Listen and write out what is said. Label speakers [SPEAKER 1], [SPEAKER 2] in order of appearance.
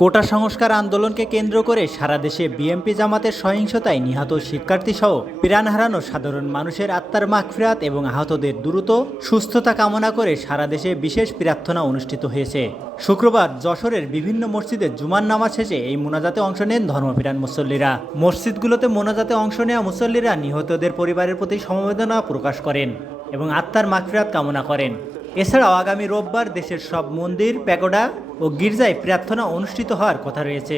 [SPEAKER 1] কোটা সংস্কার আন্দোলনকে কেন্দ্র করে সারা দেশে বিএমপি জামাতের সহিংসতায় নিহত শিক্ষার্থী সহ প্রাণ হারানো সাধারণ মানুষের আত্মার মাগফিরাত এবং আহতদের দ্রুত সুস্থতা কামনা করে সারা দেশে বিশেষ প্রার্থনা অনুষ্ঠিত হয়েছে। শুক্রবার যশোরের বিভিন্ন মসজিদে জুমার নামাজ শেষে এই মোনাজাতে অংশ নেন ধর্মপ্রাণ মুসল্লিরা। মসজিদগুলোতে মোনাজাতে অংশ নেওয়া মুসল্লিরা নিহতদের পরিবারের প্রতি সমবেদনা প্রকাশ করেন এবং আত্মার মাগফিরাত কামনা করেন। এছাড়াও আগামী রোববার দেশের সব মন্দির প্যাগোডা ও গির্জায় প্রার্থনা অনুষ্ঠিত হওয়ার কথা রয়েছে।